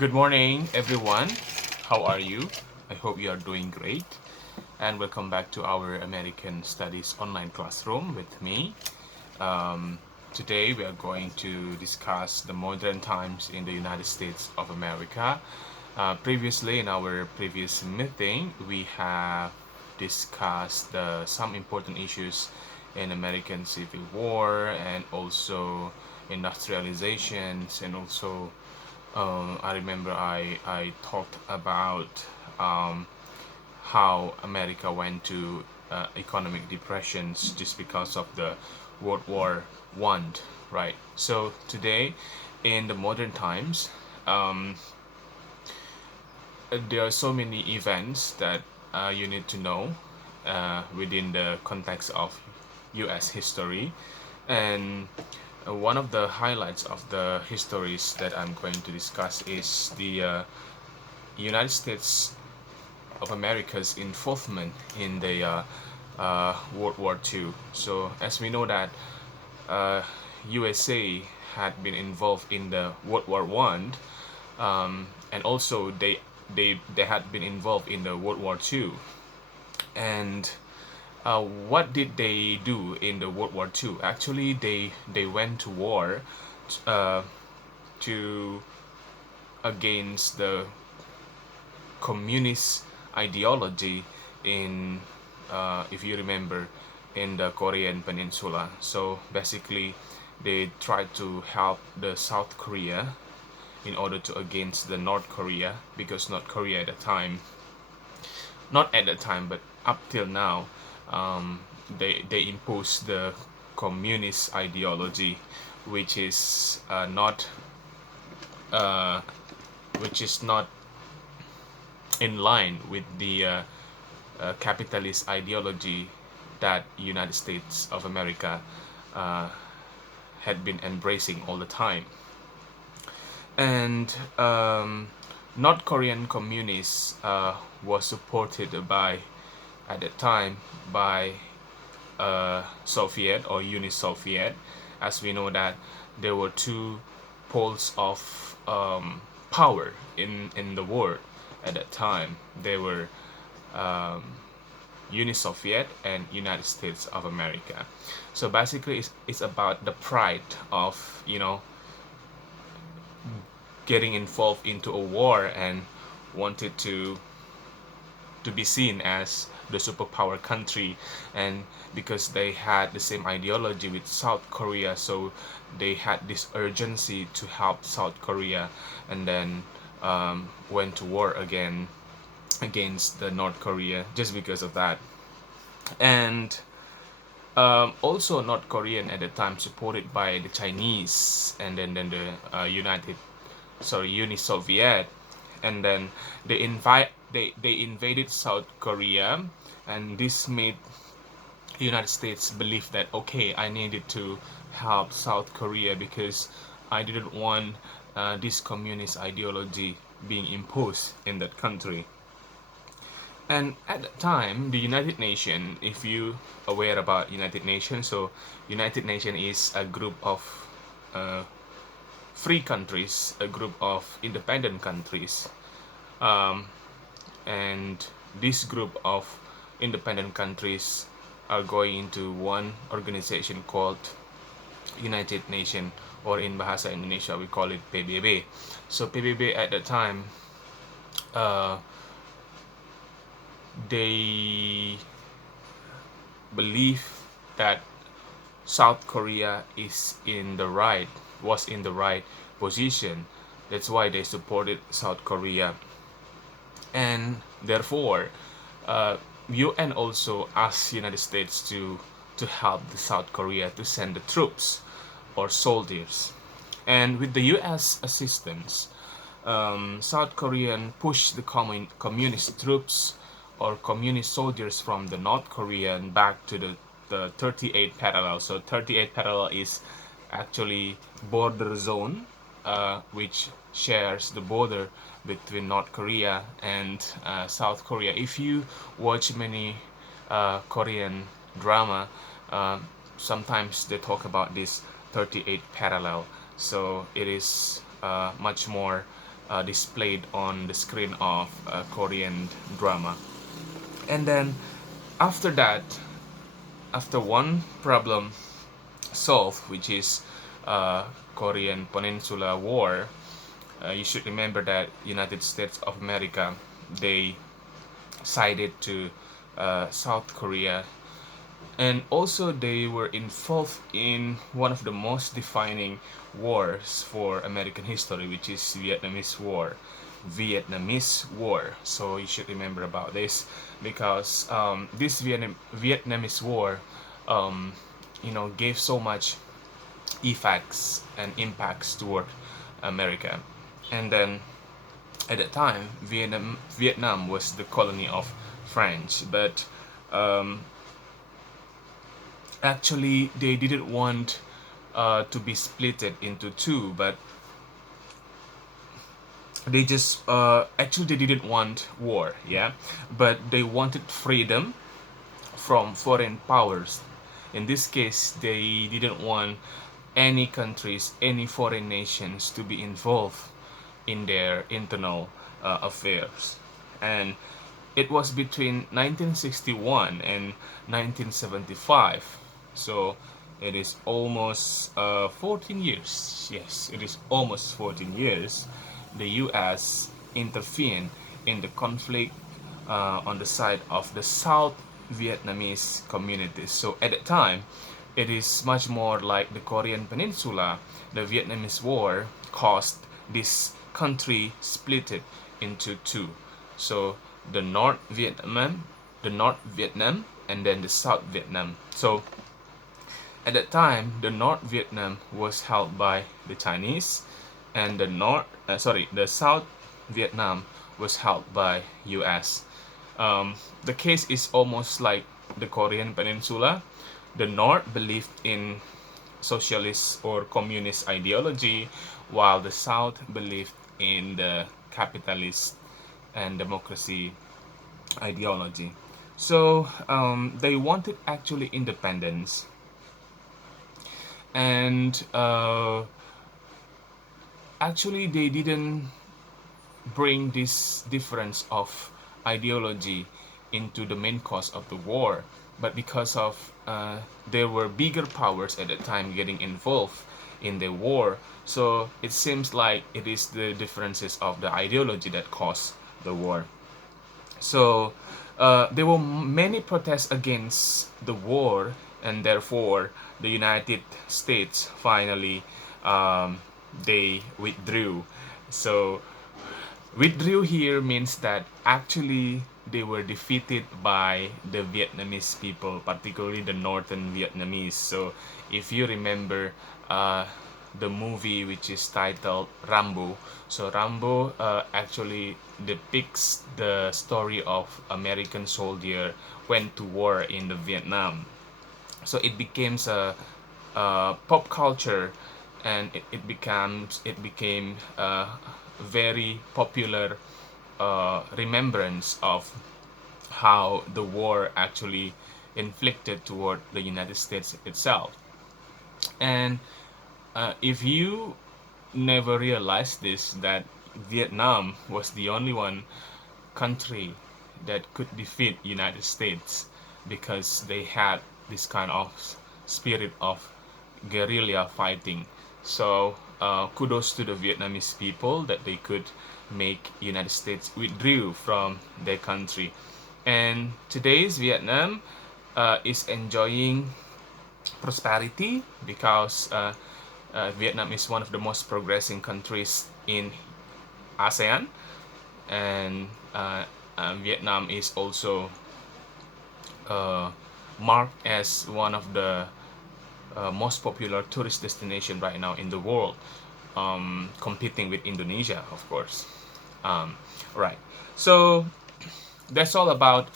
Good morning, everyone. How are you? I hope you are doing great. And welcome back to our American Studies online classroom with me. Um, Today, we are going to discuss the modern times in the United States of America. Previously, in our previous meeting, we have discussed some important issues in American Civil War and also industrializations and also I remember I talked about um, how America went to economic depressions just because of the World War One, right? So today, in the modern times, um, there are so many events that you need to know within the context of U.S. history, and one of the highlights of the histories that I'm going to discuss is the United States of America's involvement in the World War II. So, as we know that uh, USA had been involved in the World War One, and also they had been involved in the World War II. And what did they do in the World War II? Actually, they went to war uh, to against the communist ideology in, if you remember, in the Korean Peninsula. So basically, they tried to help the South Korea in order to against the North Korea, because North Korea at the time, not at the time, but up till now, they impose the communist ideology, which is uh, not in line with the capitalist ideology that United States of America uh, had been embracing all the time. And North Korean communists was supported by, at that time, by Soviet or Uni Soviet, as we know that there were two poles of power in the world at that time. They were Uni Soviet and United States of America. So basically, it's about the pride of getting involved into a war and wanted to be seen as the superpower country, and because they had the same ideology with South Korea, so they had this urgency to help South Korea, and then went to war again against the North Korea just because of that. And also North Korean at the time supported by the Chinese, and then the Uni Soviet, and then they invaded South Korea, and this made United States believe that, okay, I needed to help South Korea because I didn't want this communist ideology being imposed in that country. And at that time, the United Nations, if you aware about United Nations, so United Nations is a group of uh, free countries, a group of independent countries, um, and this group of independent countries are going into one organization called United Nations, or in Bahasa Indonesia we call it PBB. So PBB at the time, uh, they believe that South Korea was in the right position. That's why they supported South Korea, and therefore, UN also asked United States to help the South Korea to send the troops or soldiers, and with the U.S. assistance, South Korean pushed the communist troops or communist soldiers from the North Korean back to the 38 parallel. So 38 parallel is actually border zone, which shares the border between North Korea and South Korea. If you watch many Korean drama, sometimes they talk about this 38 parallel. So it is much more displayed on the screen of Korean drama. And then after that, after one problem solved, which is Korean Peninsula War, you should remember that United States of America, they sided to South Korea, and also they were involved in one of the most defining wars for American history, which is Vietnamese War. So you should remember about this, because this Vietnamese War, um, gave so much effects and impacts toward America. And then at that time, Vietnam was the colony of French, but um, actually they didn't want to be splitted into two, but they just actually they didn't want war, yeah, but they wanted freedom from foreign powers. In this case, they didn't want any countries, any foreign nations to be involved in their internal affairs. And it was between 1961 and 1975. So it is almost 14 years. Yes, it is almost 14 years. The US intervened in the conflict on the side of the South Vietnamese communities. So at that time, it is much more like the Korean Peninsula. The Vietnamese War caused this country split it into two. So the North Vietnam, and then the South Vietnam. So at that time, the North Vietnam was held by the Chinese, and the South Vietnam was held by U.S. The case is almost like the Korean Peninsula. The North believed in socialist or communist ideology, while the South believed in the capitalist and democracy ideology. So they wanted actually independence, and actually they didn't bring this difference of ideology into the main cause of the war, but because of there were bigger powers at the time getting involved in the war, so it seems like it is the differences of the ideology that caused the war. So there were many protests against the war, and therefore the United States finally they withdrew. So withdrew here means that actually they were defeated by the Vietnamese people, particularly the northern Vietnamese. So if you remember the movie which is titled Rambo, so Rambo actually depicts the story of American soldier went to war in the Vietnam. So it becomes a pop culture, and it became a very popular remembrance of how the war actually inflicted toward the United States itself. And if you never realized this, that Vietnam was the only one country that could defeat United States, because they had this kind of spirit of guerrilla fighting. So kudos to the Vietnamese people that they could make United States withdrew from their country. And today's Vietnam is enjoying prosperity, because Vietnam is one of the most progressing countries in ASEAN, and Vietnam is also uh, marked as one of the most popular tourist destination right now in the world, competing with Indonesia, of course. Right. So that's all about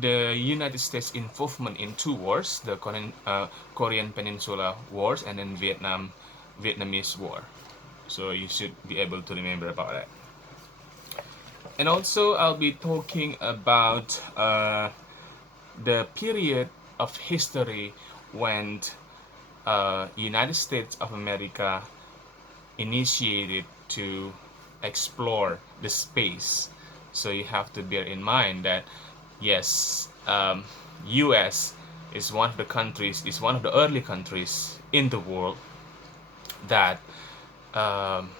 the United States involvement in two wars: the Korean Peninsula Wars, and then Vietnamese War. So you should be able to remember about that. And also, I'll be talking about the period of history when United States of America initiated to explore the space. So you have to bear in mind that yes, US is one of the countries, is one of the early countries in the world that um,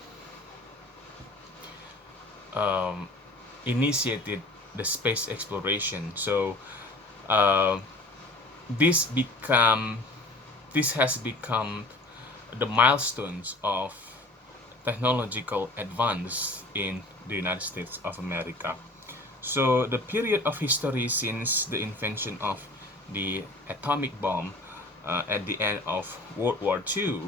um, initiated the space exploration. So uh, this become this has become the milestones of technological advance in the United States of America. So the period of history since the invention of the atomic bomb at the end of World War II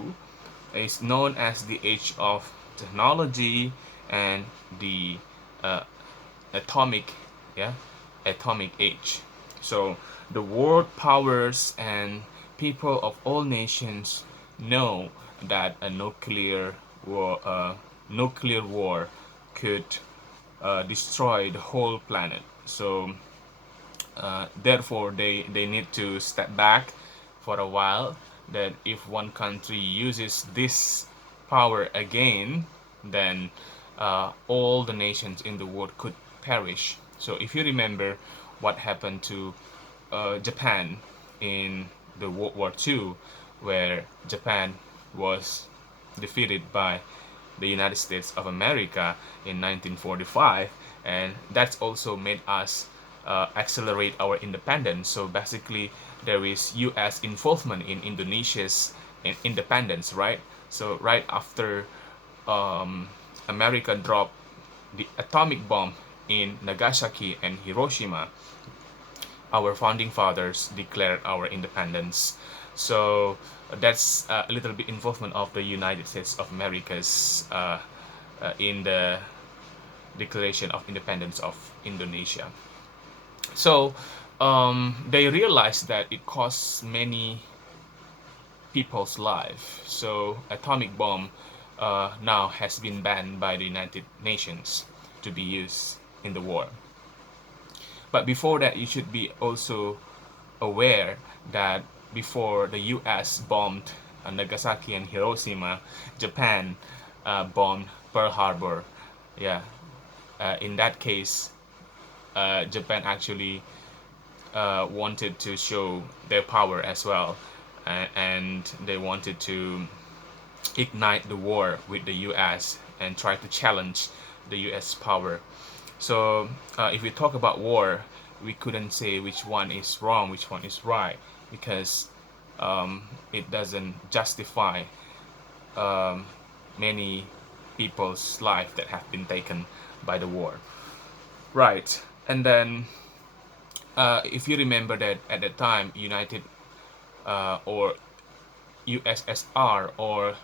is known as the age of technology and the uh, atomic yeah atomic age. So the world powers and people of all nations know that a nuclear war could destroy the whole planet. So therefore they need to step back for a while, that if one country uses this power again, then all the nations in the world could perish. So if you remember what happened to Japan in the World War II, where Japan was defeated by the United States of America in 1945, and that's also made us accelerate our independence. So basically, there is U.S. involvement in Indonesia's independence, right? So right after America dropped the atomic bomb in Nagasaki and Hiroshima, our founding fathers declared our independence. So that's a little bit involvement of the United States of America's in the Declaration of Independence of Indonesia. So they realized that it costs many people's life. So atomic bomb now has been banned by the United Nations to be used in the war. But before that, you should be also aware that before the US bombed Nagasaki and Hiroshima, Japan bombed Pearl Harbor. Yeah, in that case, Japan actually wanted to show their power as well, and they wanted to ignite the war with the US and try to challenge the US power. So if we talk about war, we couldn't say which one is wrong, which one is right, because it doesn't justify um, many people's life that have been taken by the war. Right, and then if you remember that at the time, United or USSR, or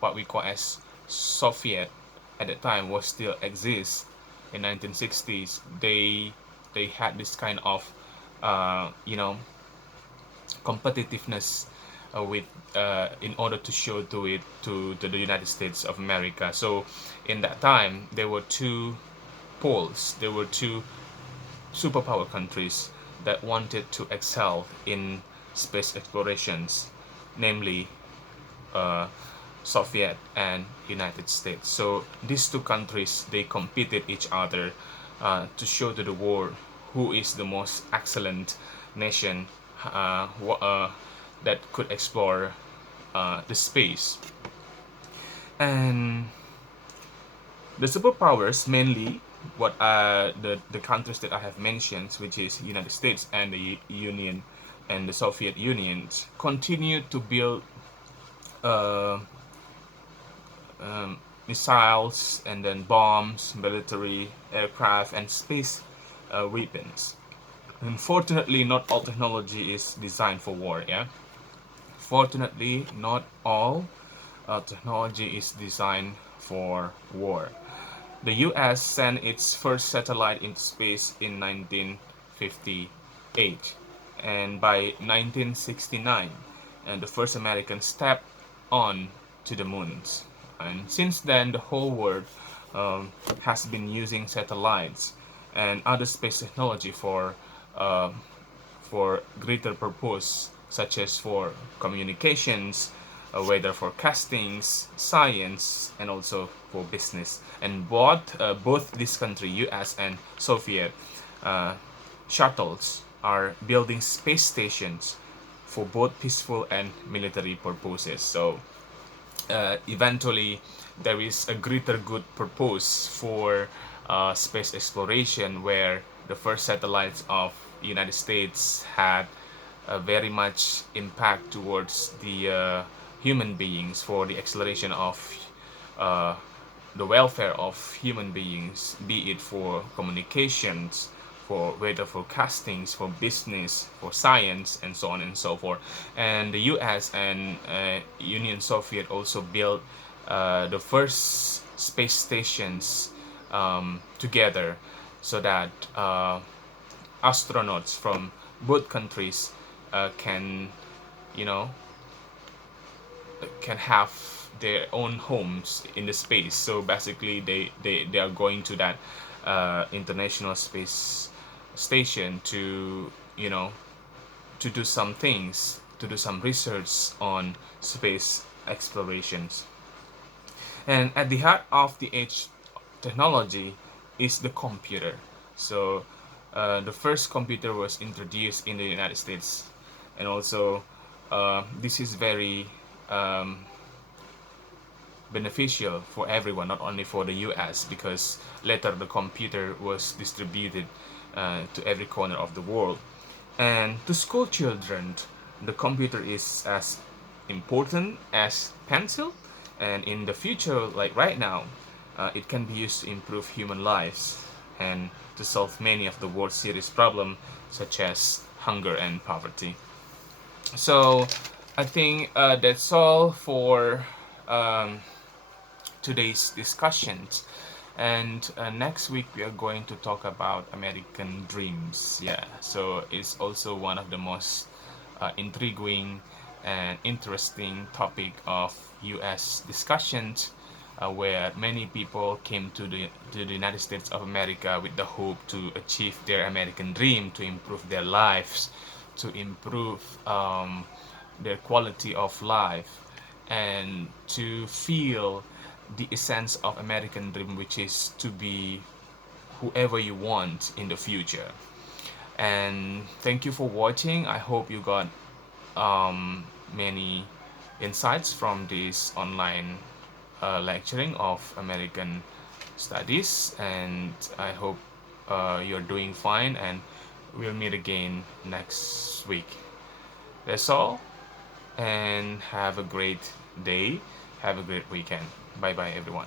what we call as Soviet at the time, was still exist in 1960s. They had this kind of you know, competitiveness with in order to show to it to the United States of America. So in that time there were two poles, there were two superpower countries that wanted to excel in space explorations, namely uh, Soviet and United States. So these two countries, they competed each other to show to the world who is the most excellent nation that could explore the space. And the superpowers, mainly what the countries that I have mentioned, which is United States and the Union and the Soviet Union, continued to build uh, missiles and then bombs, military aircraft, and space weapons. Unfortunately, not all technology is designed for war. Yeah, fortunately, not all technology is designed for war. The U.S. sent its first satellite into space in 1958, and by 1969, and the first American stepped on to the moons. And since then, the whole world has been using satellites and other space technology for greater purpose, such as for communications, weather forecastings, science, and also for business. And both this country, U.S. and Soviet, uh, shuttles are building space stations for both peaceful and military purposes. So eventually there is a greater good purpose for space exploration, where the first satellites of the United States had very much impact towards the human beings for the acceleration of uh, the welfare of human beings, be it for communications, for weather forecastings, for business, for science, and so on and so forth. And the U.S. and Union Soviet also built the first space stations together, so that astronauts from both countries can, you know, can have their own homes in the space. So basically, they are going to that international space station to, you know, to do some things, to do some research on space explorations. And at the heart of the age technology is the computer. So the first computer was introduced in the United States, and also this is very um, beneficial for everyone, not only for the US, because later the computer was distributed to every corner of the world. And to school children, the computer is as important as pencil, and in the future, like right now, it can be used to improve human lives and to solve many of the world's serious problems, such as hunger and poverty. So I think that's all for um, today's discussions. And next week we are going to talk about American dreams. Yeah, so it's also one of the most intriguing and interesting topic of U.S. discussions, where many people came to the United States of America with the hope to achieve their American dream, to improve their lives, to improve their quality of life, and to feel the essence of American dream, which is to be whoever you want in the future. And thank you for watching. I hope you got many insights from this online lecturing of American studies, and I hope you're doing fine, and we'll meet again next week. That's all, and have a great day. Have a great weekend. Bye bye, everyone.